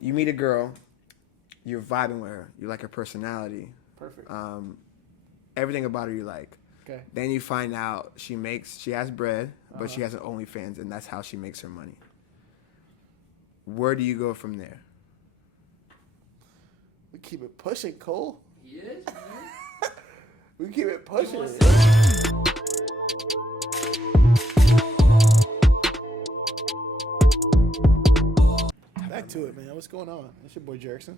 You meet a girl, you're vibing with her, you like her personality, Perfect. everything about her you like. Okay. Then you find out she has bread, but she Uh-huh. has an OnlyFans, and that's how she makes her money. Where do you go from there? We keep it pushing, Cole. He is, man. We keep it pushing. wants Back to it, man. What's going on? It's your boy Jerickson.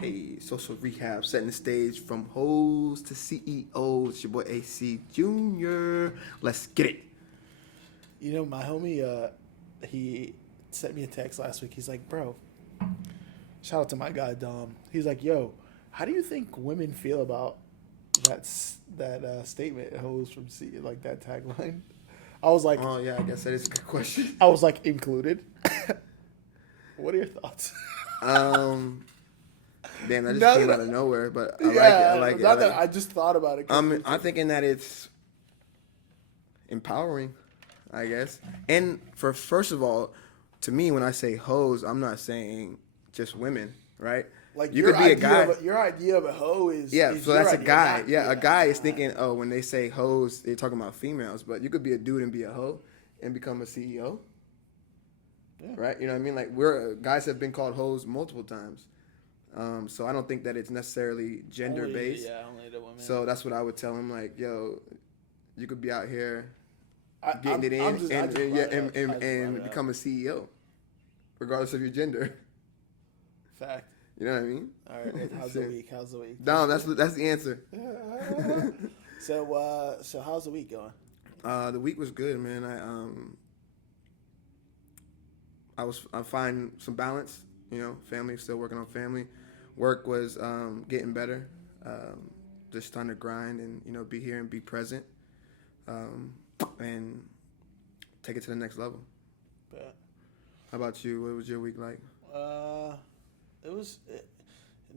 Hey, social rehab, setting the stage from hoes to CEOs. It's your boy AC Jr. Let's get it. You know, my homie, he sent me a text last week. He's like, bro, shout out to my guy Dom. He's like, yo, how do you think women feel about that statement, hoes from C, like that tagline? I was like, Oh yeah, I guess that is a good question. I was like, included. What are your thoughts? Damn, that just No, came no. out of nowhere, but I like it. Yeah, I like it. not that I just thought about it. I'm thinking that it's empowering, I guess. And first of all, to me, when I say hoes, I'm not saying just women, right? like You your could be a idea guy. your idea of a hoe is Yeah, is so your that's a idea, guy. not- Yeah, a guy is thinking, oh, when they say hoes, they're talking about females. But you could be a dude and be a hoe and become a CEO. Yeah. Right? You know what I mean? Like guys have been called hoes multiple times. So I don't think that it's necessarily gender Only- based. Yeah, only the women. So that's what I would tell him. Like, yo, you could be out here I getting it in I just and brought it up. I just brought and it up. become a CEO, regardless of your gender. Fact. You know what I mean? All right, how's the week? How's the week? No, that's the answer. So how's the week going? The week was good, man. I find some balance. You know, family, still working on family. Work was getting better. Just trying to grind and be here and be present, and take it to the next level. But, How about you? What was your week like? it was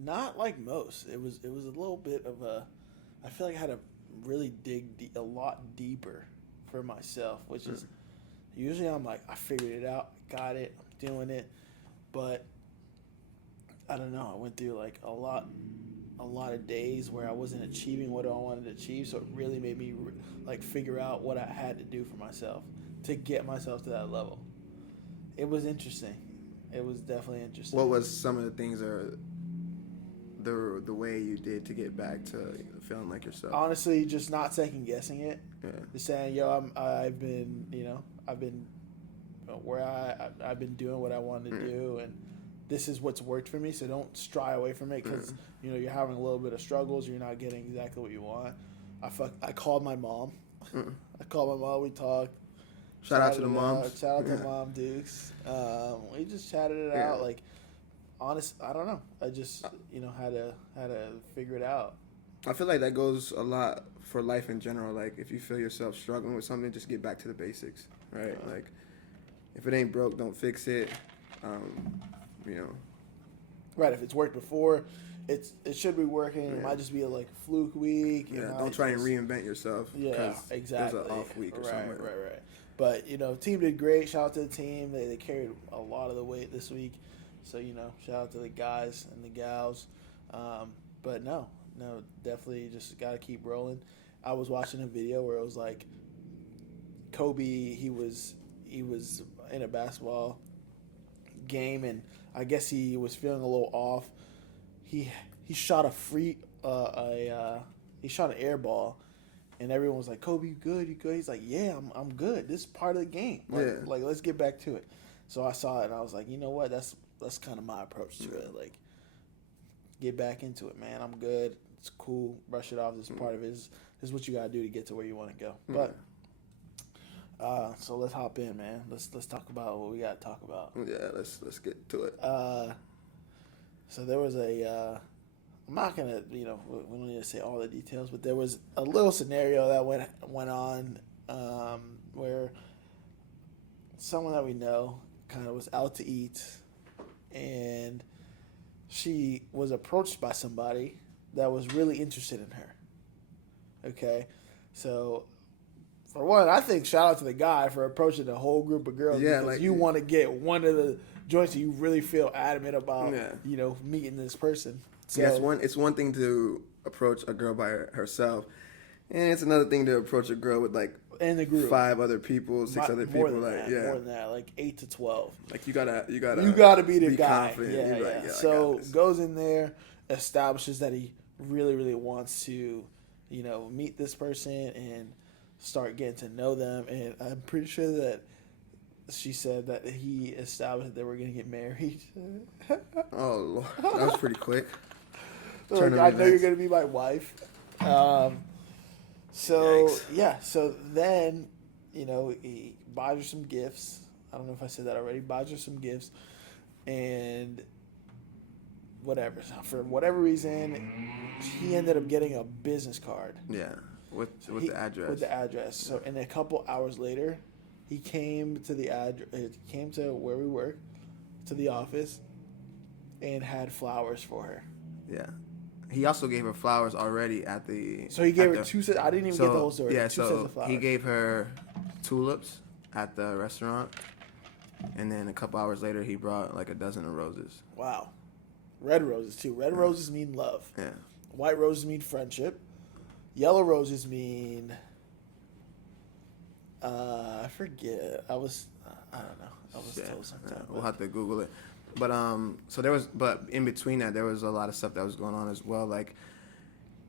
not like most. It was a little bit of a. I feel like I had to really dig a lot deeper for myself, which is usually I'm like I figured it out, got it, I'm doing it, but I don't know. I went through like a lot of days where I wasn't achieving what I wanted to achieve, so it really made me like figure out what I had to do for myself to get myself to that level. It was interesting. It was definitely interesting. What was some of the things or the way you did to get back to feeling like yourself? Honestly, just not second guessing it. Yeah. Just saying, yo, I've been where I've been doing what I wanted to do, and this is what's worked for me. So don't stray away from it because you're having a little bit of struggles. You're not getting exactly what you want. I called my mom. I called my mom. We talked. Shout out to the Chatted it moms. out. Shout out to Mom Dukes. We just chatted it out. Like, honest, I don't know. I just had to figure it out. I feel like that goes a lot for life in general. Like, if you feel yourself struggling with something, just get back to the basics, right? Like, if it ain't broke, don't fix it. Right. If it's worked before, it should be working. It might just be a fluke week. Yeah, don't try and reinvent yourself. Yeah, exactly. There's an off week or something. Right. But team did great. Shout out to the team. They carried a lot of the weight this week. So shout out to the guys and the gals. But no, definitely just got to keep rolling. I was watching a video where it was like Kobe. He was in a basketball game, and I guess he was feeling a little off. He shot he shot an air ball, and everyone was like, "Kobe, you good? You good?" He's like, "Yeah, I'm good. This is part of the game. Like let's get back to it." So I saw it, and I was like, "You know what? That's kind of my approach to it. Like, get back into it, man. I'm good. It's cool. Brush it off. This is part of it. This is what you gotta do to get to where you want to go." But so let's hop in, man. Let's talk about what we gotta talk about. Yeah, let's get to it. So there was I'm not gonna, we don't need to say all the details, but there was a little scenario that went on where someone that we know kind of was out to eat, and she was approached by somebody that was really interested in her. Okay, so For one, I think shout out to the guy for approaching the whole group of girls Yeah, because like- you want to get one of the joints that you really feel adamant about, Yeah. meeting this person. So Yeah, it's one thing to approach a girl by herself, and it's another thing to approach a girl with like in the group, 5 other people, 6 other people. more than Like, that, yeah, more than that, like 8 to 12. like you gotta You gotta be the guy. confident. Yeah, You're yeah. like, I So got this. goes in there, establishes that he really, really wants to, meet this person and start getting to know them. And I'm pretty sure that she said that he established that they were going to get married. Oh Lord, that was pretty quick. Like, Turn of I know you're events. going to be my wife. So Yikes. yeah, so then he buys her some gifts. I don't know if I said that already. Buys her some gifts, and whatever. For whatever reason, he ended up getting a business card. Yeah, with the address. With the address. So, and a couple hours later, he came to the came to where we work, to the office, and had flowers for her. Yeah. He also gave her flowers already at the. So he gave at her the- 2 sets. I didn't even get the whole story. Yeah, 2 sets so of flowers. he gave her tulips at the restaurant, and then a couple hours later, he brought like a dozen of roses. Wow. Red roses too. Red roses mean love. Yeah. White roses mean friendship. Yellow roses mean. I forget. I don't know. I was Yeah, told sometime. we'll have to Google it. But but in between that, there was a lot of stuff that was going on as well. Like,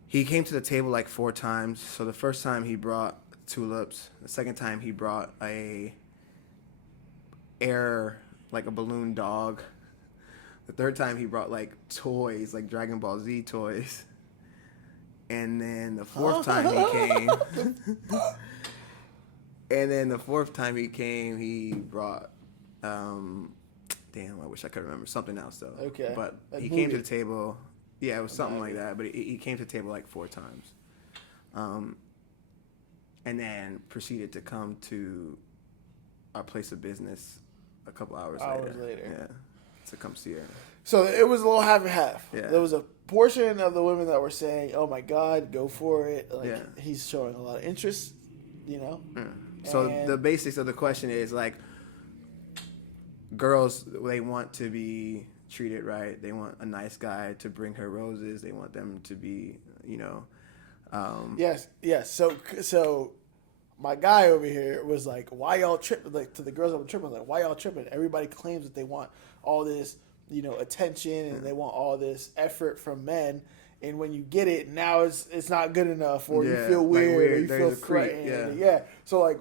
he came to the table like 4 times. So the first time he brought tulips. The second time he brought like a balloon dog. The third time he brought like toys, like Dragon Ball Z toys. And then the fourth time he came. And then the fourth time he came, he brought, damn, I wish I could remember something else though. Okay. But A he came to movie. the table. Yeah, it was something like movie. that. But he came to the table like 4 times, and then proceeded to come to our place of business a couple hours later. Yeah, to come see her. So it was a little half and half. Yeah. There was a portion of the women that were saying, "Oh my God, go for it!" Like Yeah. he's showing a lot of interest. Yeah. So And- the basics of the question is like, girls, they want to be treated right. They want a nice guy to bring her roses. They want them to be, Yes. So my guy over here was like, "Why y'all tripping?" Like to the girls that were tripping, like, "Why y'all tripping?" Everybody claims that they want all this, attention and they want all this effort from men. And when you get it, now it's not good enough, or you Yeah, feel like weird, or weird. you There's feel a creep, threatened. yeah. Yeah. So like,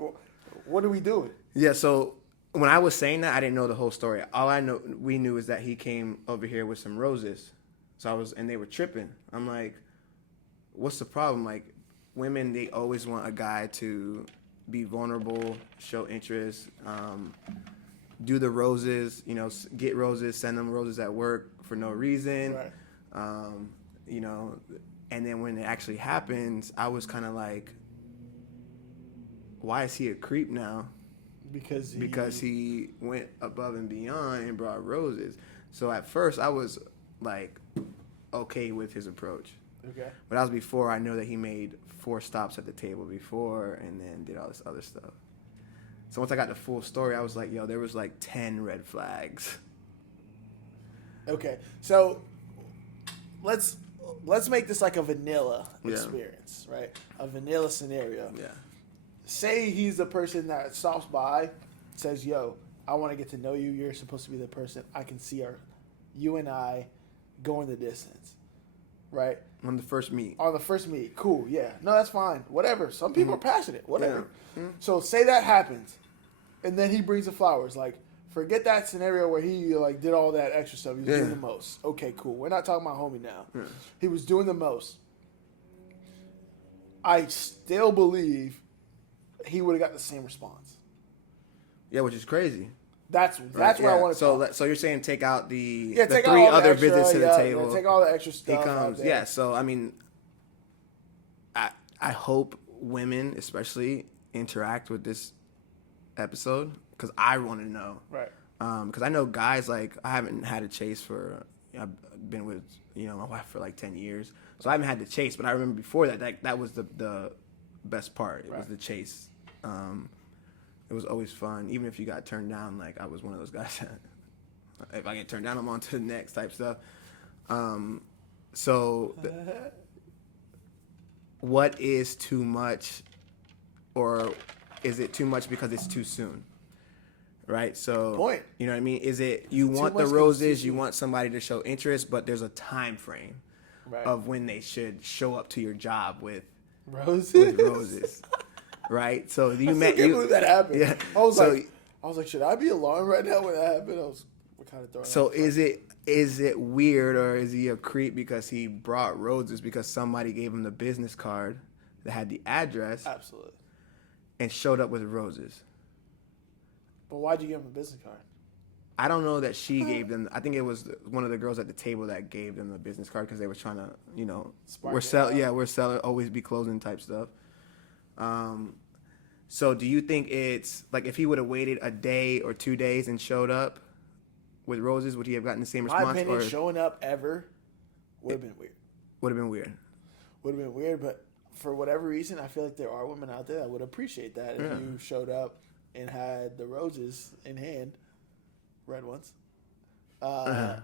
what are we doing? Yeah, so when I was saying that, I didn't know the whole story. All we knew is that he came over here with some roses. And they were tripping. I'm like, what's the problem? Like, women, they always want a guy to be vulnerable, show interest, do the roses, get roses, send them roses at work for no reason. Right. And then when it actually happens, I was kind of like, why is he a creep now? Because he went above and beyond and brought roses. So at first I was like okay with his approach. Okay. But that was before I knew that he made 4 stops at the table before and then did all this other stuff. So once I got the full story, I was like, yo, there was like 10 red flags. Okay. So let's make this like a vanilla Yeah. experience, right? A vanilla scenario. Yeah. Say he's the person that stops by, says, "Yo, I want to get to know you. You're supposed to be the person I can see you and I going the distance." Right? On the first meet. On the first meet. Cool, yeah. No, that's fine. Whatever. Some people are passionate. Whatever. Yeah. So say that happens. And then he brings the flowers. Like, forget that scenario where he like did all that extra stuff. He was Yeah. doing the most. Okay, cool. We're not talking about homie now. He was doing the most. I still believe he would have got the same response. Yeah, which is crazy. That's Right, where I yeah. want to talk. So you're saying take out the Take out 3 all the other extra, visits to the yeah, table. yeah, take all the extra He stuff. out comes. there. Yeah, so I mean, I hope women especially interact with this episode because I want to know. Right. Because I know guys, like, I haven't had a chase I've been with my wife for like 10 years, so I haven't had the chase. But I remember before that was the best part. It was Right. the chase It was always fun, even if you got turned down. Like I was one of those guys that if I get turned down, I'm on to the next type stuff. So, what is too much, or is it too much because it's too soon? Right. So, Point. you know what I mean? Is it you want the roses, you want somebody to show interest, but there's a time frame of when they should show up to your job with roses. Right. So you I can't believe that happened. Yeah. I was like, should I be alarmed right now when that happened? We're kind of throwing. So is it weird, or is he a creep because he brought roses because somebody gave him the business card that had the address? Absolutely. And showed up with roses. But why'd you give him a business card? I don't know that she gave them. I think it was one of the girls at the table that gave them the business card because they were trying to, we're seller, always be closing type stuff. So do you think it's like if he would have waited a day or 2 days and showed up with roses, would he have gotten the same response? My opinion, showing up ever would have been weird. Would have been weird. Would have been weird, but for whatever reason, I feel like there are women out there that would appreciate that if you showed up and had the roses in hand, red ones. But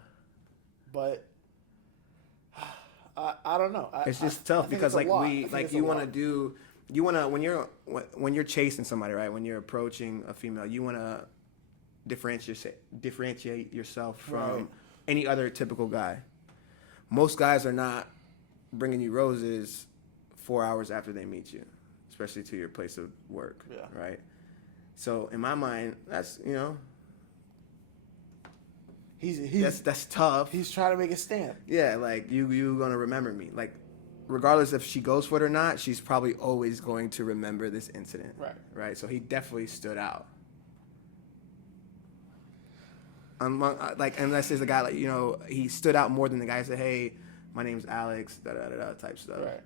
I don't know. It's just tough because like you want to when you're chasing somebody, right? When you're approaching a female, you want to differentiate yourself from any other typical guy. Most guys are not bringing you roses 4 hours after they meet you, especially to your place of work, right? So in my mind, that's that's tough. He's trying to make a stand. Yeah, like you gonna remember me. Like regardless if she goes for it or not, she's probably always going to remember this incident. Right. So he definitely stood out. Unless there's a guy he stood out more than the guy who said, "Hey, my name's Alex," type stuff. Right.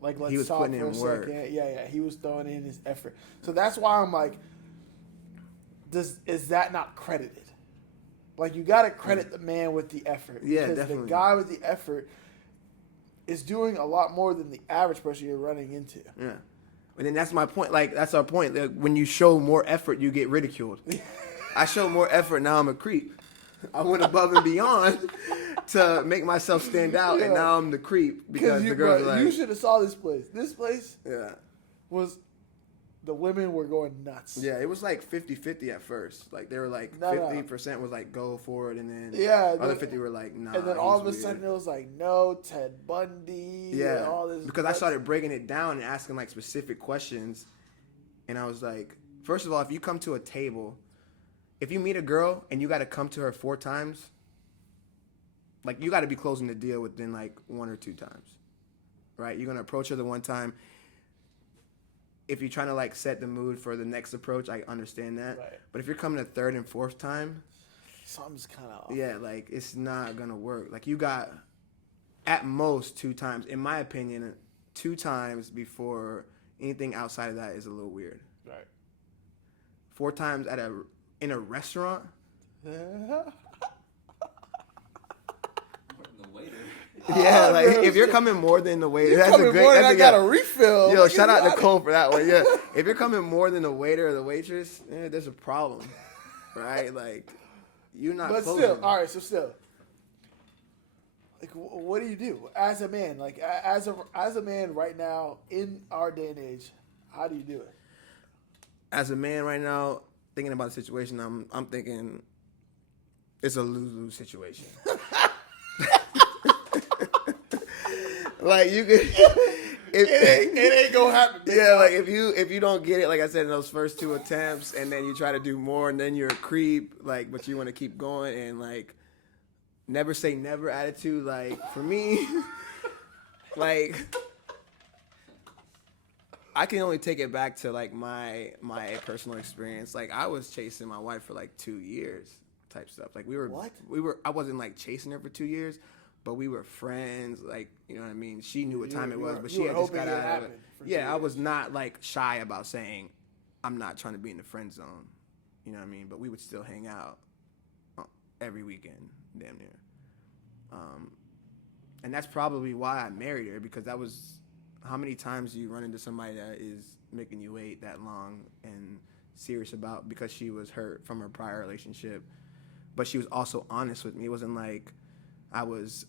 Like let's he was talk putting for in a work. second. Yeah, he was throwing in his effort. So that's why I'm like, is that not credited? Like you got to credit the man with the effort. Yeah, because definitely. The guy with the effort is doing a lot more than the average person you're running into. Yeah. And then that's my point. Like that's our point. Like, when you show more effort, you get ridiculed. I show more effort, now I'm a creep. I went above and beyond to make myself stand out, and now I'm the creep because the girls are like, you should have saw this place. This place was the women were going nuts. Yeah, it was like 50-50 at first. Like they were like 50% was like go for it, and then the other 50 were like nah. And then all of a sudden it was like no Ted Bundy. Yeah, and all this because I started breaking it down and asking like specific questions, and I was like, first of all, if you come to a table, if you meet a girl and you got to come to her 4 times, like you got to be closing the deal within like 1 or 2 times, right? You're gonna approach her the one time. If you're trying to like set the mood for the next approach, I understand that. Right. But if you're coming a 3rd and 4th time, something's kind of off. Yeah, like it's not gonna work. Like you got at most 2 times, in my opinion, 2 times before anything outside of that is a little weird. Right. 4 times in a restaurant. Yeah, like if you're coming more than the waiter, that's a great. I got a refill. Yo, shout out to Cole for that one. Yeah, if you're coming more than the waiter or the waitress, there's a problem, right? Like you're not. But closing. still, all right. So still, like, what do you do as a man? Like as a man right now in our day and age, how do you do it? As a man right now, thinking about the situation, I'm thinking it's a lose-lose situation. Like you could, it ain't gonna happen. Yeah, like if you don't get it, like I said in those first 2 attempts, and then you try to do more, and then you're a creep, like, but you want to keep going, and like, never say never attitude. Like for me, like I can only take it back to like my personal experience. Like I was chasing my wife for like 2 years, type stuff. Like we were. I wasn't like chasing her for 2 years. But we were friends, like, you know what I mean? She knew what time it was, but she had just got out of it. Yeah, I was not, like, shy about saying, I'm not trying to be in the friend zone. You know what I mean? But we would still hang out every weekend, damn near. And that's probably why I married her, because that was how many times do you run into somebody that is making you wait that long and serious about because she was hurt from her prior relationship, but she was also honest with me. It wasn't like I was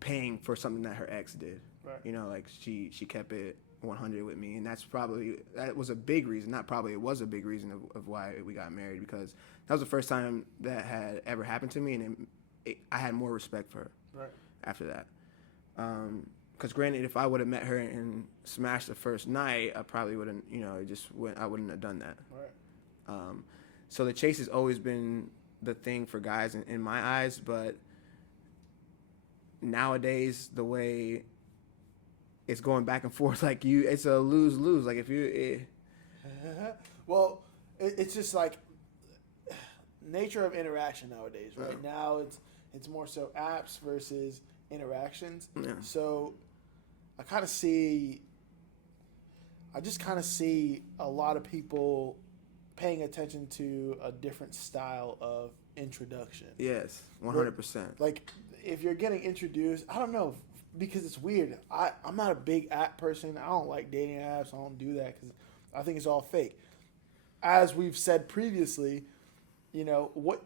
paying for something that her ex did. Right. You know, like she kept it 100 with me, and that was a big reason. Not probably, it was a big reason of why we got married, because that was the first time that had ever happened to me, and I had more respect for her after that. Because granted, if I would have met her and smashed the first night, I probably wouldn't, I wouldn't have done that. Right. So the chase has always been the thing for guys in my eyes, but nowadays the way it's going back and forth, like it's a lose-lose. Like if you, well, it's just like nature of interaction nowadays. Right now, it's more so apps versus interactions. Yeah. So I just kind of see a lot of people paying attention to a different style of introduction. Yes, 100%. Like if you're getting introduced, I don't know, because it's weird. I'm not a big app person. I don't like dating apps. I don't do that because I think it's all fake. As we've said previously, what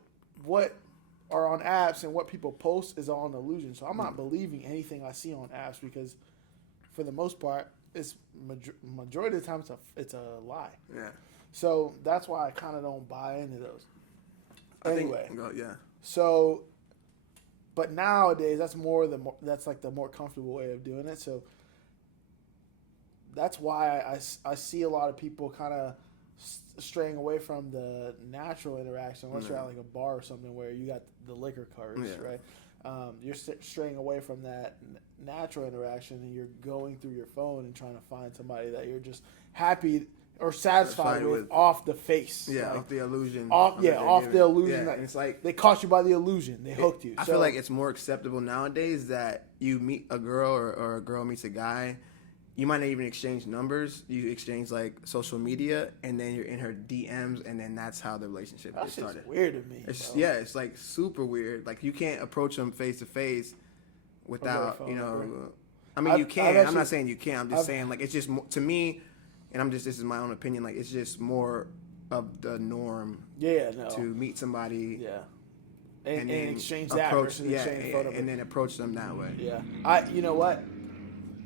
are on apps and what people post is all an illusion. So I'm not believing anything I see on apps, because for the most part, it's majority of the time it's a lie. Yeah. So that's why I kind of don't buy into those. Anyway. So, but nowadays that's like the more comfortable way of doing it. So that's why I see a lot of people kind of straying away from the natural interaction, unless you're at like a bar or something where you got the liquor cards, right? You're straying away from that natural interaction, and you're going through your phone and trying to find somebody that you're just happy or satisfied with off the face. Yeah, like, off the illusion. Off the illusion. Yeah, and it's like they caught you by the illusion. They hooked you. I feel like it's more acceptable nowadays that you meet a girl or a girl meets a guy. You might not even exchange numbers. You exchange like social media, and then you're in her DMs, and then that's how the relationship gets started. That's weird to me. It's like super weird. Like you can't approach them face to face without, I mean, you can. I'm not saying you can't. I'm just saying, like, it's just to me, and this is my own opinion. Like, it's just more of the norm. Yeah, no. To meet somebody. Yeah. And exchange and then approach them that way. Yeah. You know what?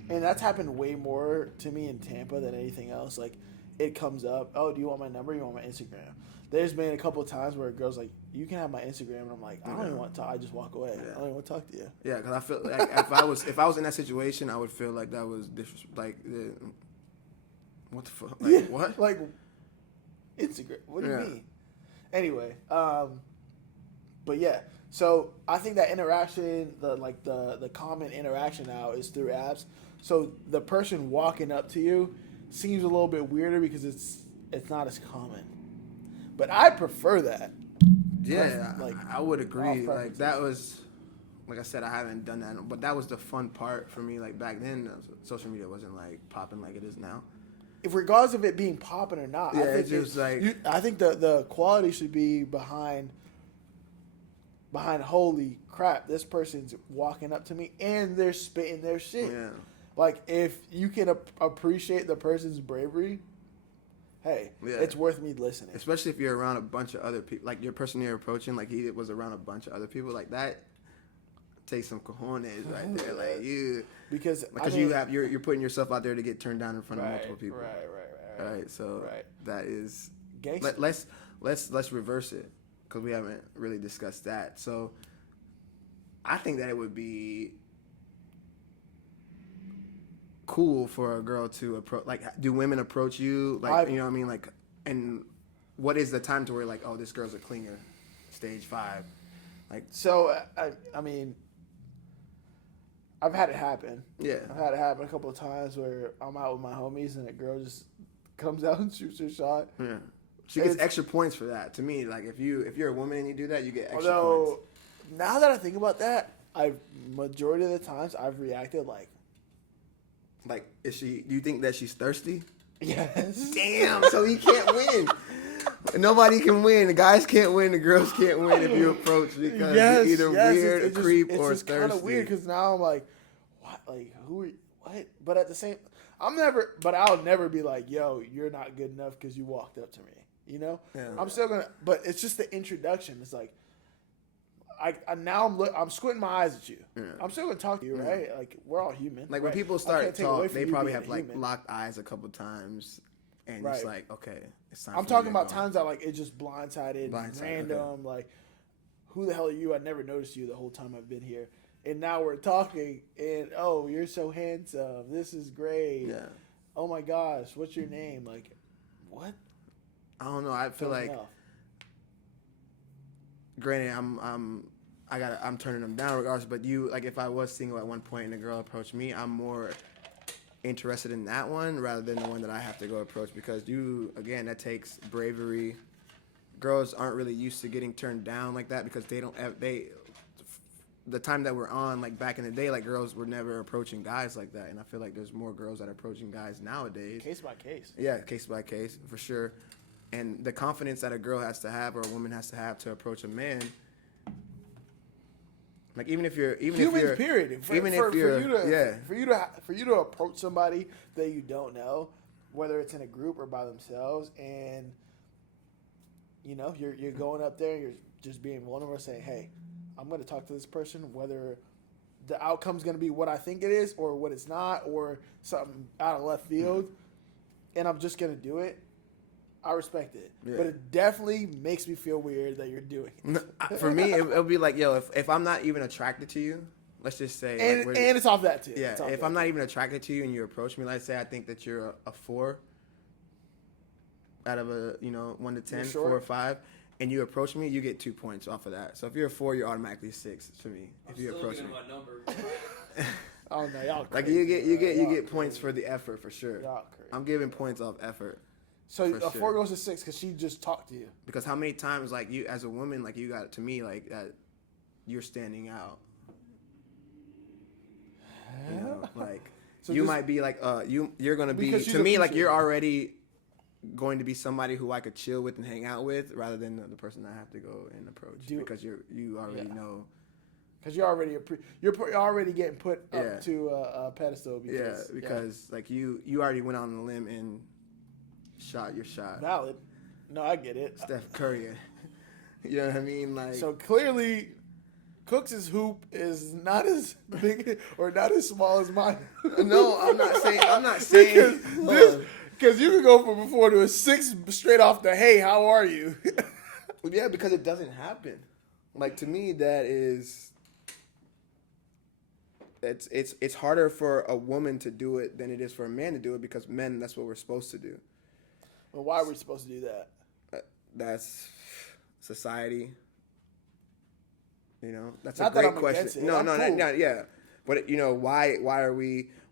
And that's happened way more to me in Tampa than anything else. Like, it comes up, oh, do you want my number? You want my Instagram? There's been a couple of times where a girl's like, you can have my Instagram, and I'm like, I don't even want to talk. I just walk away. I don't even want to talk to you. Yeah, because I feel like if I was in that situation, I would feel like that was what the fuck? Like, what? Like, Instagram. What do you mean? Anyway, but yeah. So I think that interaction, the common interaction now is through apps. So the person walking up to you seems a little bit weirder because it's not as common. But I prefer that. Yeah, I would agree. Like that was, like I said, I haven't done that, but that was the fun part for me. Like back then, social media wasn't like popping like it is now. If regardless of it being popping or not, yeah, I think I think the quality should be behind. Holy crap, this person's walking up to me and they're spitting their shit. Yeah. Like, if you can appreciate the person's bravery, hey, it's worth me listening. Especially if you're around a bunch of other people. Like, your person you're approaching, like, he was around a bunch of other people. Like, that takes some cojones right there. Like, because you're putting yourself out there to get turned down in front of multiple people. Right. So that is... Let's reverse it, because we haven't really discussed that. So I think that it would be cool for a girl to approach. Like, do women approach you? Like, you know what I mean? Like, and what is the time to where, like, oh, this girl's a clinger, stage 5? Like, so I mean, I've had it happen. Yeah, I've had it happen a couple of times where I'm out with my homies and a girl just comes out and shoots her shot. Yeah. She gets extra points for that. To me, like, if you're a woman and you do that, you get extra points. Now that I think about that, majority of the times I've reacted like, is she? Do you think that she's thirsty? Yes. Damn. So he can't win. Nobody can win. The guys can't win. The girls can't win if you approach, because you're either weird, a creep, or thirsty. It's just kind of weird, because now I'm like, what? Like, what? But at the same, I'll never be like, yo, you're not good enough because you walked up to me. You know, Yeah. I'm still gonna, but it's just the introduction. It's like, I'm squinting my eyes at you. Yeah. I'm still gonna talk to you, right? Like we're all human. Like right? when people I start can't take away talk, from they you probably being have a like human. locked eyes a couple times, and Right. it's like, okay, it's time. I'm for talking me to about go. times that like it just blindsided, random. Okay. Like, who the hell are you? I never noticed you the whole time I've been here, and now we're talking, and oh, you're so handsome. This is great. Yeah. Oh my gosh, what's your name? Like, what? I don't know. I feel Don't like, know. granted, I'm turning them down regardless. But like, if I was single at one point and a girl approached me, I'm more interested in that one rather than the one that I have to go approach, because that takes bravery. Girls aren't really used to getting turned down like that because the time that we're on, like back in the day, like girls were never approaching guys like that, and I feel like there's more girls that are approaching guys nowadays. Case by case. Yeah, case by case for sure. And the confidence that a girl has to have or a woman has to have to approach a man. Like even if you're Period. For you to approach somebody that you don't know, whether it's in a group or by themselves, and you know you're going up there and you're just being vulnerable, saying, "Hey, I'm going to talk to this person, whether the outcome's going to be what I think it is or what it's not, or something out of left field, and I'm just going to do it." I respect it, but it definitely makes me feel weird that you're doing it. For me, it'll be like, yo, if I'm not even attracted to you, let's just say, and it's off that too. Yeah, if I'm not even attracted to you and you approach me, let's say I think that you're a 4 out of a 1 to 10, 4 or 5, and you approach me, you get 2 points off of that. So if you're a 4, you're automatically 6 for me. If you approach me, my number. Oh no, y'all like crazy, you bro. get points for the effort for sure. Y'all crazy. I'm giving points off effort. So for a sure. 4 goes to 6 because she just talked to you. Because how many times, like, you as a woman, like, you got to me like that, you're standing out. You know, like So you this- might be like you're gonna be Because she's to me like you're appreciated. already going to be somebody who I could chill with and hang out with rather than the person I have to go and approach because you already know. Because you're already getting put Yeah. up to a pedestal. Because, Like you already went on a limb and shot your shot. valid. No, I get it. Steph Curry. You know what I mean? Like So clearly, Cooks' hoop is not as big or not as small as mine. no, I'm not saying Because you could go from a 4 to a 6 straight off the hey, how are you? Yeah, because it doesn't happen. Like to me, that is it's harder for a woman to do it than it is for a man to do it because men, that's what we're supposed to do. Well, why are we supposed to do that? That's society. You know, that's Not a that great I'm question. against it. No, I'm no, cool. not yeah. But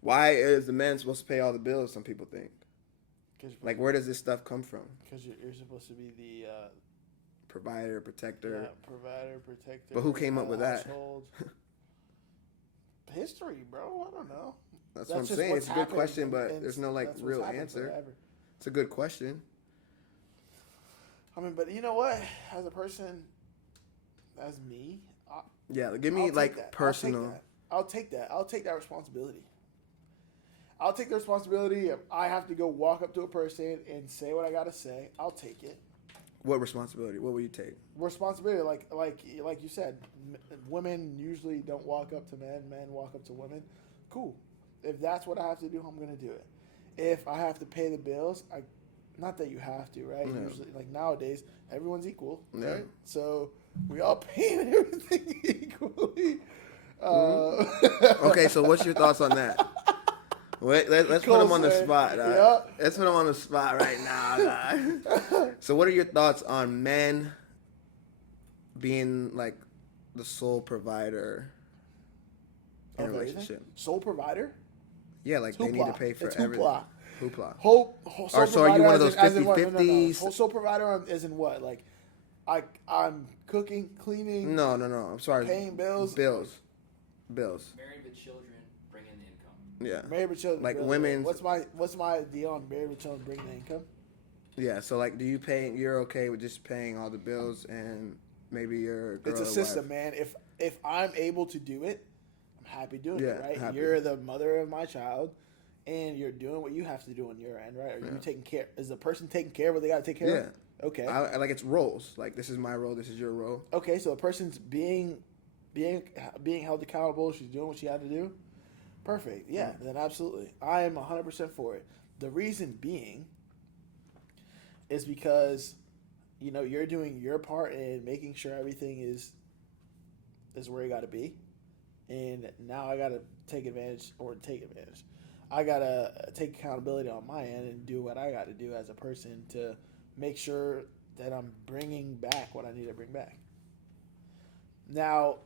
why is the man supposed to pay all the bills? Some people think. Like, where does this stuff come from? Because you're supposed to be the Provider, protector. provider, protector. But who came up with that? household. History, bro. I don't know. That's what I'm just saying. what's It's a good happened, question, but and there's no like that's what's real happened answer. forever. It's a good question. I mean, but you know what? As a person, as me, Yeah, give me I'll take like that. personal. I'll take that. I'll take that responsibility. I'll take the responsibility if I have to go walk up to a person and say what I gotta say. I'll take it. What responsibility? What will you take? Responsibility, like you said, women usually don't walk up to men. Men walk up to women. Cool. If that's what I have to do, I'm gonna do it. If I have to pay the bills, not that you have to, right? No. Usually, like nowadays, everyone's equal, Yeah. right? So we all pay everything equally. Okay, so what's your thoughts on that? Wait, let's put him on the Cool, spot. sir. Right? Yeah. Let's put him on the spot right now. Dog. So, what are your thoughts on men being like the sole provider in a Of everything? relationship? Sole provider? Yeah, like It's they need to hoopla. pay for It's everything. hoopla. Hoopla. Sole so are you one of those provider as in what? 50-50s? Sole provider is in what? Like, I'm cooking, cleaning, No. I'm sorry. paying bills. Bills. Married with children, bring in income. Yeah. Married with children. Like bills. women's- What's my deal on married with children bringing income? Yeah. So, like, you're okay with just paying all the bills and maybe your girl It's a or system, wife. man. If I'm able to do it, I'm happy doing Yeah, it, right? happy. You're the mother of my child, and you're doing what you have to do on your end, right? Are you taking care? Is the person taking care of what they got to take care of? Okay. I like it's roles. Like this is my role. This is your role. Okay, so a person's being held accountable. She's doing what she had to do. Perfect. Yeah, then absolutely. I am 100% for it. The reason being is because, you're doing your part in making sure everything is where you got to be. And now I got to take advantage. I got to take accountability on my end and do what I got to do as a person to make sure that I'm bringing back what I need to bring back. Now,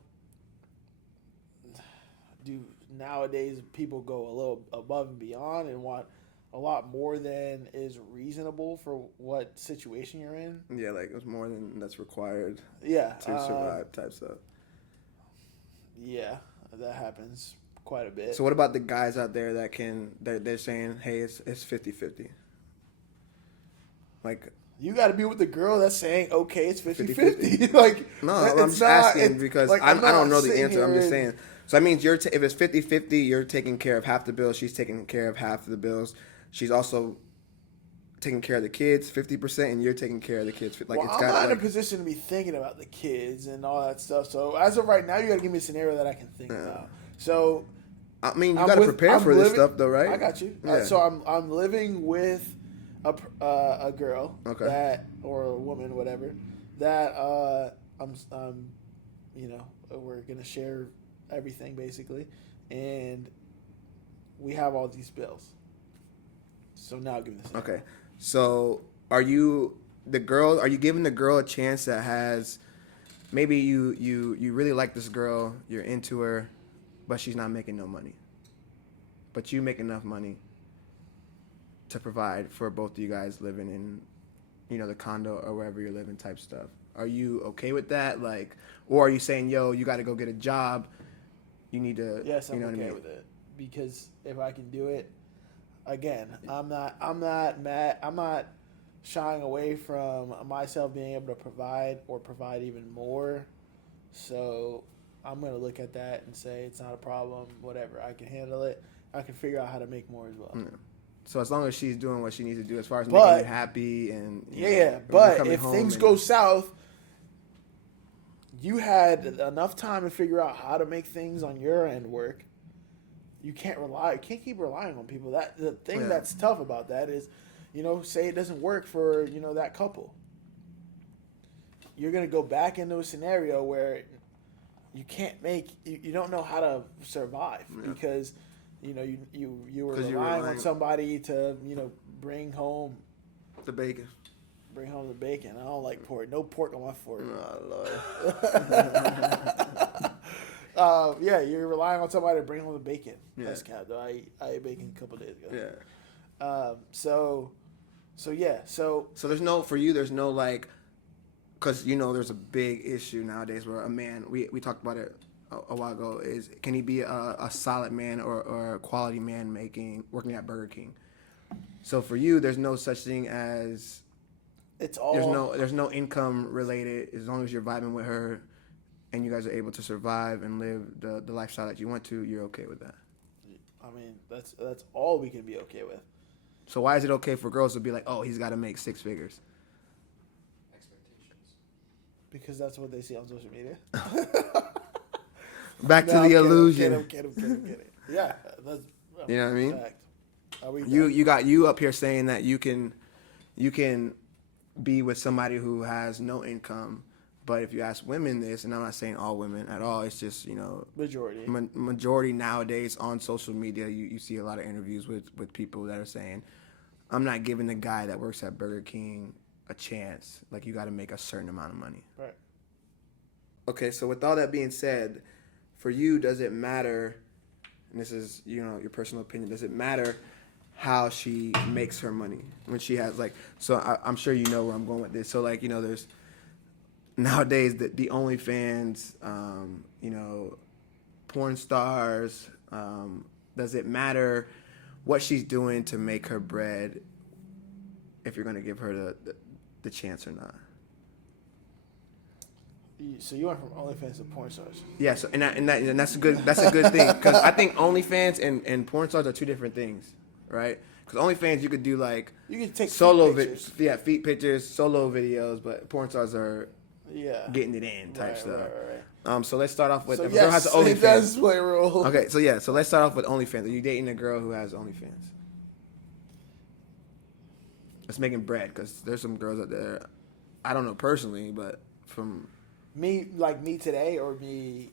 nowadays people go a little above and beyond and want a lot more than is reasonable for what situation you're in. Yeah, like it's more than that's required. Yeah, to survive type stuff. Yeah, that happens quite a bit. So what about the guys out there that they're saying, hey, it's 50-50? Like, you got to be with the girl that's saying, okay, it's 50-50. Like, no, I'm just asking because like, I don't know the answer. I'm just and, saying. So that means if it's 50-50, you're taking care of half the bills. She's taking care of half of the bills. She's also taking care of the kids 50%, and you're taking care of the kids. Like, well, it's I'm got not in like, a position to be thinking about the kids and all that stuff. So as of right now, you got to give me a scenario that I can think about. So I mean, you got to prepare for this stuff, though, right? I got you. Yeah. So I'm living with a girl that, or a woman, whatever, that I'm we're gonna share everything basically, and we have all these bills. So now give me this. Okay. So are you giving the girl a chance that has maybe you really like this girl, you're into her, but she's not making no money. But you make enough money to provide for both of you guys living in, the condo or wherever you're living type stuff. Are you okay with that? Like, or are you saying, yo, you got to go get a job. You need to, Yes, I'm you know okay what I mean? with it because if I can do it, again, I'm not mad. I'm not shying away from myself being able to provide or provide even more. So I'm going to look at that and say it's not a problem, whatever. I can handle it. I can figure out how to make more as well. Yeah. So as long as she's doing what she needs to do as far as But- making you happy and But coming if home things go south, you had enough time to figure out how to make things on your end work. You can't keep relying on people. That the thing that's tough about that is, say it doesn't work for, that couple. You're going to go back into a scenario where you can't you don't know how to survive because you were relying on somebody to, bring home the bacon. Bring home the bacon. I don't like pork. No pork on my fork. Oh, Lord. You're relying on somebody to bring home the bacon. Yeah. That's cap though. I ate bacon a couple days ago. Yeah. So there's no like, because there's a big issue nowadays where a man, we talked about it a while ago, is can he be a solid man or a quality man working at Burger King? So for you, there's no such thing as it's all there's no income related as long as you're vibing with her and you guys are able to survive and live the lifestyle that you want to, you're okay with that. I mean, that's all we can be okay with. So why is it okay for girls to be like, oh, he's got to make 6 figures? Expectations. Because that's what they see on social media. Back to the illusion. Get him. Yeah, that's You know what I mean? fact. You got you up here saying that you can be with somebody who has no income, but if you ask women this, and I'm not saying all women at all, it's just majority nowadays on social media, you see a lot of interviews with people that are saying, I'm not giving the guy that works at Burger King a chance. Like, you got to make a certain amount of money. Right. Okay, so with all that being said, for you, does it matter? And this is your personal opinion. Does it matter how she makes her money when she has I'm sure you know where I'm going with this. So there's nowadays the OnlyFans, porn stars. Does it matter what she's doing to make her bread if you're going to give her the chance or not? So you went from OnlyFans to porn stars. Yeah, so and that's a good thing because I think OnlyFans and porn stars are two different things, right? Because OnlyFans you could do like You can take solo feet pictures. feet pictures, solo videos, but porn stars are getting it in type stuff. Right. So let's start off with So if a girl has yes, an it OnlyFans. does play a role. Okay, so let's start off with OnlyFans. Are you dating a girl who has OnlyFans? It's making bread because there's some girls out there. I don't know personally, but from Me today or me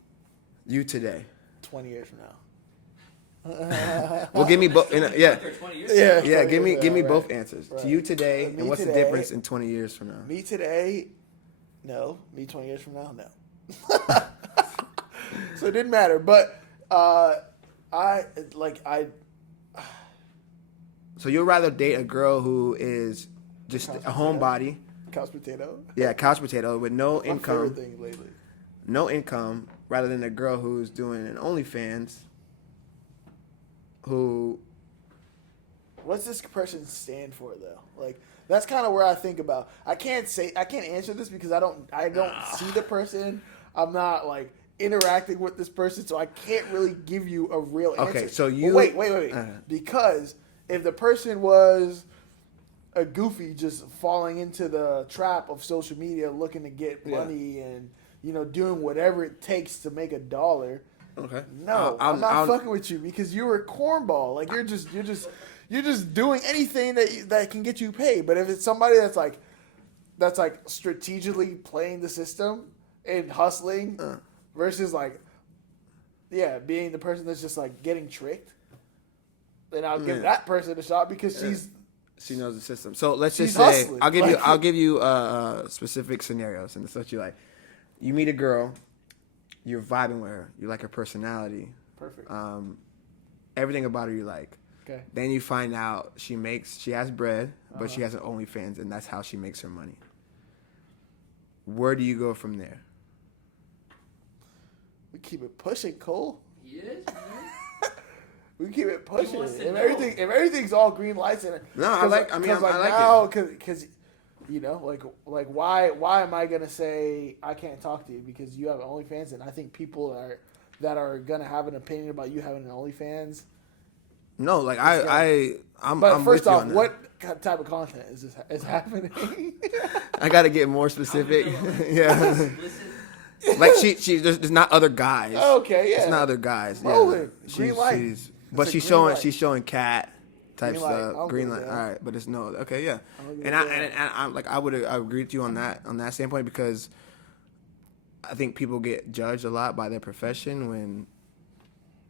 you today. 20 years from now. Well, give me both. Yeah, Like they're 20 years Yeah. yeah. Give me Right. both answers. Right. To you today, Me and what's the today- difference in 20 years from now? Me today, no. Me 20 years from now, no. So it didn't matter. But So you'd rather date a girl who is just a homebody, couch potato. yeah, couch potato with no My income, favorite thing lately. no income, rather than a girl who's doing an OnlyFans, who What's this person stand for though? Like that's kind of where I think about. I can't answer this because I don't see the person. I'm not like interacting with this person, so I can't really give you a real answer. Okay, so But you- wait. Because if the person was a goofy just falling into the trap of social media looking to get money and doing whatever it takes to make $1, okay, no, I'm not fucking with you because you're a cornball. Like you're just doing anything that can get you paid. But if it's somebody that's like strategically playing the system and hustling versus being the person that's just like getting tricked, then I'll give that person a shot because she knows the system. So let's just She's say hustling. I'll give you specific scenarios, and it's what you like. You meet a girl, you're vibing with her, you like her personality, perfect. everything about her you like. Okay. Then you find out she has bread, but she has an OnlyFans, and that's how she makes her money. Where do you go from there? We keep it pushing, Cole. He is, man. We keep it pushing. wants to If know? everything's all green lights and No, I like it. because why am I gonna say I can't talk to you because you have OnlyFans and I think people that are gonna have an opinion about you having an OnlyFans. No, like I'm. But I'm first with you off, on that. what type of content is happening? I gotta get more specific. Yeah, Listen, like there's not other guys. Okay, yeah. It's not other guys. Rolling. Yeah. Green light. But It's a she's green showing light. she's showing cat type Green light. stuff. I'll Green go light. with All that. right, but it's no. Okay, yeah. I'll go And with I like I agree with you on that standpoint because I think people get judged a lot by their profession when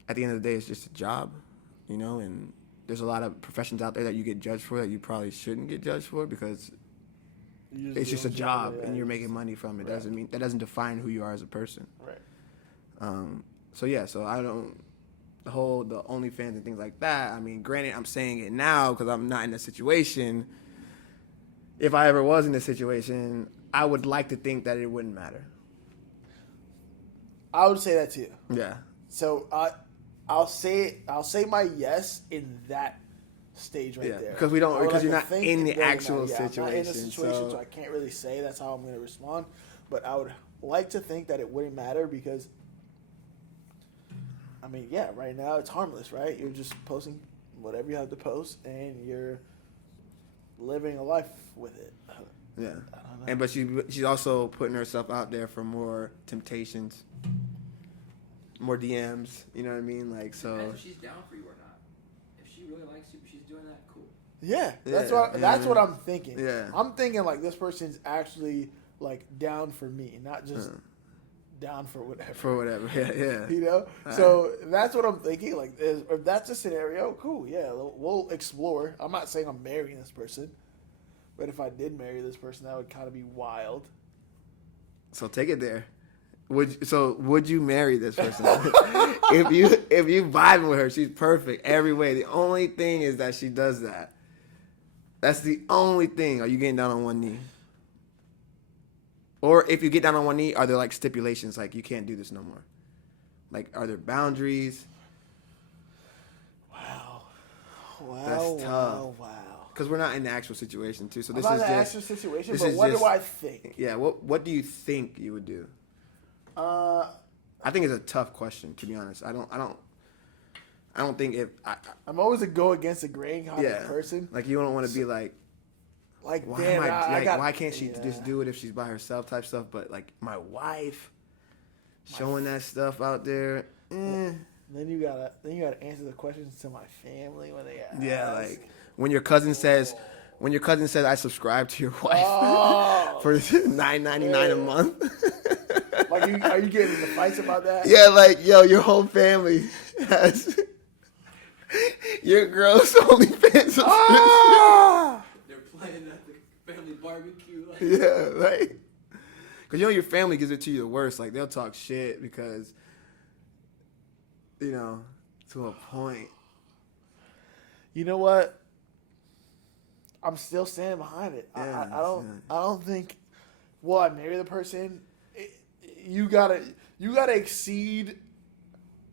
at the end of the day it's just a job, and there's a lot of professions out there that you get judged for that you probably shouldn't get judged for because it's just a job and you're making money from it. That doesn't define who you are as a person. Right. So I don't the OnlyFans and things like that. I mean, granted, I'm saying it now because I'm not in a situation. If I ever was in a situation, I would like to think that it wouldn't matter. I would say that too. Yeah. So I'll say my yes in that stage right there. Because I would because you're to not think in the it really actual matters. Yeah, situation. I'm not in a situation, so I can't really say that's how I'm going to respond. But I would like to think that it wouldn't matter because, I mean, yeah, right now it's harmless, right? You're just posting whatever you have to post, and you're living a life with it. Yeah. I don't know. But she's also putting herself out there for more temptations, more DMs. You know what I mean? Like so. depends if she's down for you or not. If she really likes you, but she's doing that, cool. Yeah, that's Yeah, what I'm thinking. Yeah. I'm thinking like this person's actually like down for me, not just down for whatever. For whatever. Yeah. You know, so that's what I'm thinking. Like, if that's a scenario, cool. Yeah, we'll explore. I'm not saying I'm marrying this person, but if I did marry this person, that would kind of be wild. So take it there. Would you marry this person? if you vibing with her, she's perfect every way. The only thing is that she does that. That's the only thing. Are you getting down on one knee? Or if you get down on one knee, are there like stipulations like you can't do this no more? Like are there boundaries? Wow. That's tough. Wow. Because we're not in the actual situation too. So I'm this not is in the just actual situation, this but is what just- do I think? yeah. What do you think you would do? I think it's a tough question, to be honest. I don't think if I'm always a go against the grain kind of person. like you don't want to be like Like, why damn, I got, why can't she just do it if she's by herself type stuff? But like my wife showing that stuff out there. Then you gotta answer the questions to my family when they ask. Yeah, like when your cousin says I subscribe to your wife for $9.99 a month. Like, are you getting into fights about that? Yeah, like yo, your whole family has your girl's OnlyFans subscription. They're playing at the family barbecue. Yeah, like, cause you know your family gives it to you the worst. Like they'll talk shit because, you know, to a point. You know what? I'm still standing behind it. Yeah, I don't think. Well, I marry the person. You gotta exceed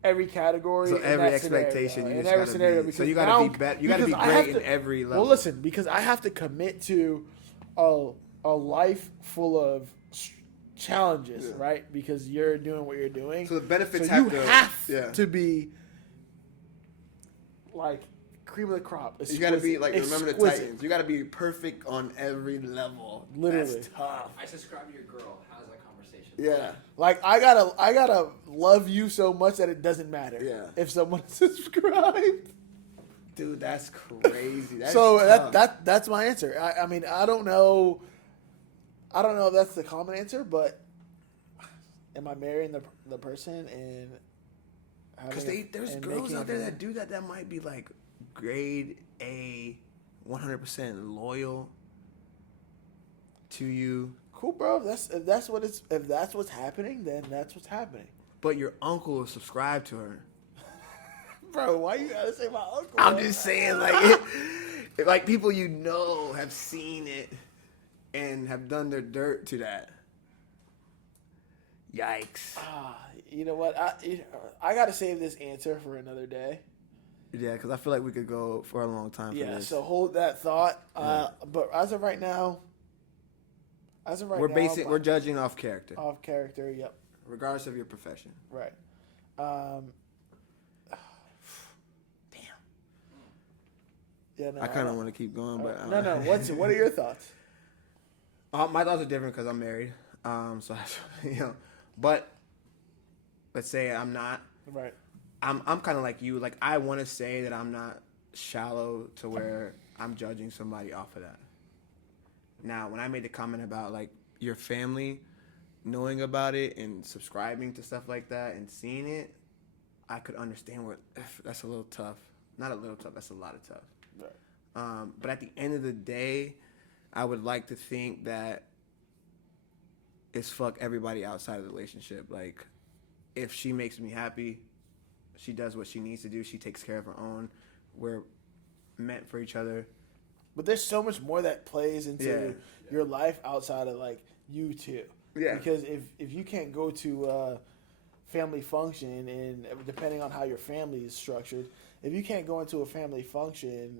every category. So in every that expectation scenario, you in just every gotta scenario. be. Because So you gotta be better. You gotta be great in every level. Well, listen, because I have to commit to a life full of challenges, right? Because you're doing what you're doing. So the benefits So have you to. have to be like cream of the crop. You gotta be like remember the exquisite. Titans. You gotta be perfect on every level. Literally. That's tough. I subscribe to your girl. How's that conversation? Yeah. Like I gotta love you so much that it doesn't matter. Yeah. If someone subscribed. Dude, that's crazy. That's So tough. that's my answer. I mean I don't know if that's the common answer, but am I marrying the person and Because there's and girls making out there a- that do that might be like grade A, 100% loyal to you. Cool, bro. If that's what's happening, then that's what's happening. But your uncle is subscribed to her. Bro, why you gotta say my uncle? I'm just saying, like, like people you know have seen it and have done their dirt to that. Yikes. You know what? I gotta save this answer for another day. Yeah, because I feel like we could go for a long time. Yeah, for this. so hold that thought. But as of right now, we're judging off character, off character. Yep, regardless of your profession. right. Damn. Yeah, no, I kind of want to keep going, but no. What are your thoughts? My thoughts are different because I'm married. So but let's say I'm not. Right. I'm kind of like you. Like I want to say that I'm not shallow to where I'm judging somebody off of that. Now, when I made the comment about like your family knowing about it and subscribing to stuff like that and seeing it, I could understand that's a little tough. Not a little tough. That's a lot of tough. Right. But at the end of the day, I would like to think that it's fuck everybody outside of the relationship. Like, if she makes me happy, she does what she needs to do. She takes care of her own. We're meant for each other. But there's so much more that plays into your life outside of like you two. Yeah. Because if you can't go to a family function, and depending on how your family is structured, if you can't go into a family function,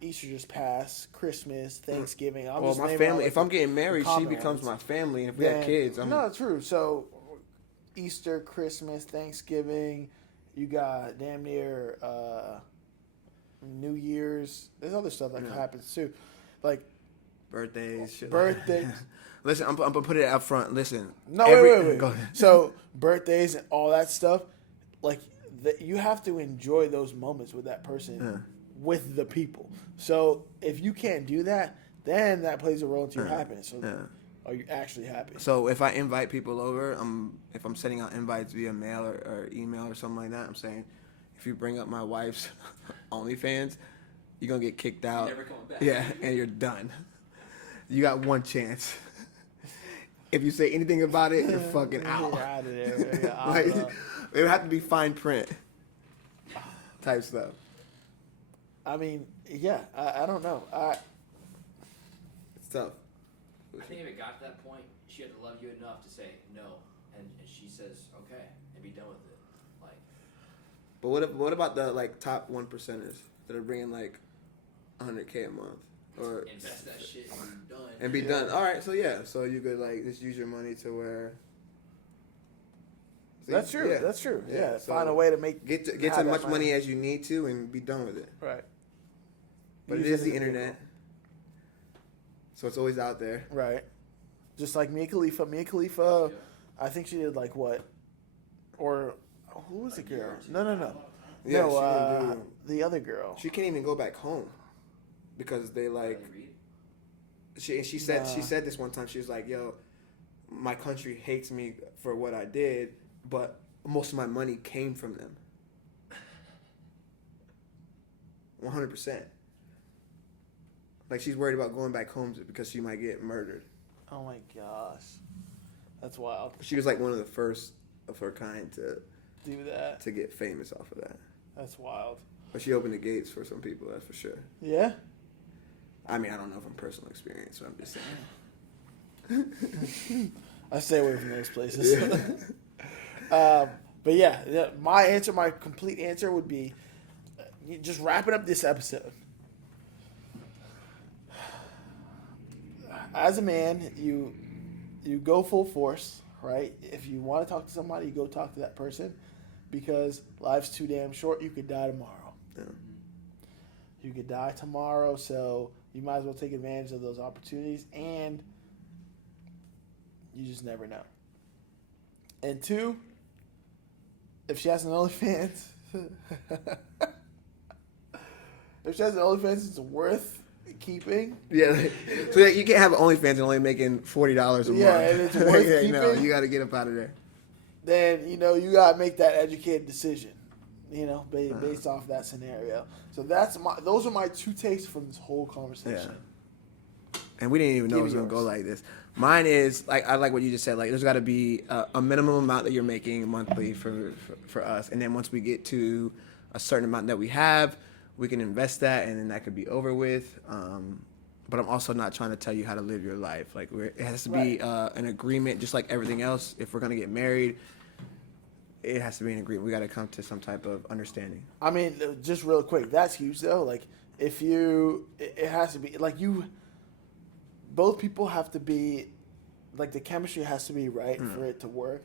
Easter just passed, Christmas, Thanksgiving. Well, my family. If I'm getting married, she becomes my family, and if we have kids, no, true. So Easter, Christmas, Thanksgiving, you got damn near New Year's. There's other stuff that happens too, like birthdays. Shit birthdays. Like Listen, I'm gonna put it up front. Listen. No, wait. Go ahead. So birthdays and all that stuff, like you have to enjoy those moments with that person, with the people. So if you can't do that, then that plays a role into your happiness. So are you actually happy? So if I invite people over, if I'm sending out invites via mail or email or something like that, I'm saying, if you bring up my wife's OnlyFans, you're gonna get kicked out. You're never coming back. Yeah, and you're done. You got one chance. If you say anything about it, you're fucking out. You're out of there. Yeah, Like, it would have to be fine print type stuff. I mean, yeah, I don't know. It's tough. I think if it got to that point, she had to love you enough to say no, and she says okay, and be done with it. Like, But what about the like top 1%ers that are bringing like $100K a month or invest that shit and be done. and be done? All right, so yeah, so you could like just use your money to where That's true. Yeah. That's true. Yeah. So Find a way to make get have as that much money as you need to and be done with it. Right. But Use it is as the a internet, vehicle. so it's always out there. Right. Just like Mia Khalifa. Mia Khalifa, Yeah. I think she did like what? Or who was the A year girl? or two. No. Yeah, no, she didn't do. the other girl. She can't even go back home because they like. Riley Reid? She said this one time. She was like, "Yo, my country hates me for what I did, but most of my money came from them." 100%. Like she's worried about going back home because she might get murdered. Oh my gosh. That's wild. She was like one of the first of her kind to Do that. get famous off of that. That's wild. But she opened the gates for some people, that's for sure. Yeah? I mean, I don't know from personal experience, so I'm just saying. I stay away from those places. But yeah, my complete answer would be just wrapping up this episode. As a man, you go full force, right? If you want to talk to somebody, you go talk to that person because life's too damn short. You could die tomorrow. Yeah. You could die tomorrow, so you might as well take advantage of those opportunities, and you just never know. And two, if she has an OnlyFans, it's worth keeping. Yeah, so you can't have OnlyFans and only making $40 a month. Yeah, and it's worth Yeah, no, keeping. you got to get up out of there. Then you gotta make that educated decision. Based off that scenario. So those are my two takes from this whole conversation. And we didn't even know Give it was me gonna go yours. like this. Mine is like I like what you just said. Like there's got to be a minimum amount that you're making monthly for us, and then once we get to a certain amount that we have, we can invest that, and then that could be over with. But I'm also not trying to tell you how to live your life. Like it has to be an agreement, just like everything else. If we're gonna get married, it has to be an agreement. We got to come to some type of understanding. I mean, just real quick, that's huge though. Like it has to be like both people have to be, like the chemistry has to be right for it to work.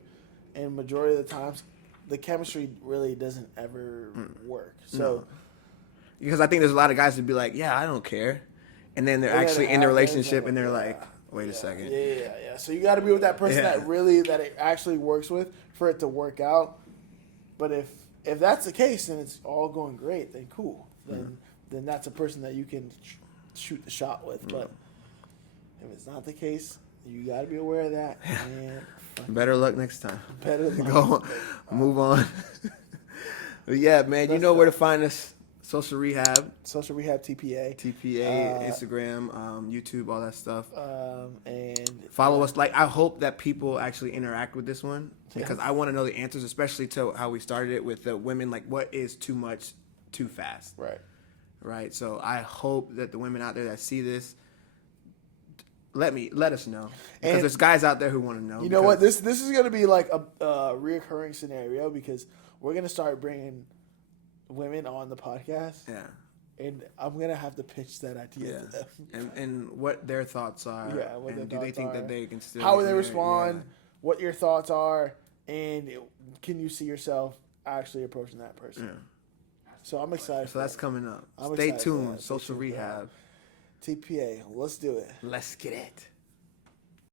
And majority of the times, the chemistry really doesn't ever work. So, Because I think there's a lot of guys that be like, yeah, I don't care. And then they're And then actually it in the happens, relationship and they're yeah, like, wait a second. Yeah. So you got to be with that person Yeah. that it actually works with for it to work out. But if that's the case, then it's all going great. Then cool. Then that's a person that you can shoot the shot with. But if it's not the case, you got to be aware of that. And Better luck next time. better than Go move on. But yeah, man, you know where to find us. Social Rehab, Social Rehab TPA. TPA, Instagram, YouTube, all that stuff. And Follow us. Like, I hope that people actually interact with this one because I want to know the answers, especially to how we started it with the women. Like, what is too much, too fast? Right. So I hope that the women out there that see this, let us know because And there's guys out there who want to know. You know what? This is going to be like a reoccurring scenario because we're going to start bringing women on the podcast. Yeah. And I'm going to have to pitch that idea to them. And what their thoughts are. Yeah, what and their do they thoughts think are. that they can still How get they married? respond, Yeah. what your thoughts are, and can you see yourself actually approaching that person? Yeah. So I'm excited. So that's coming up. I'm Stay excited for tuned. that. Stay Social tuned for that. Rehab. TPA, let's do it. Let's get it.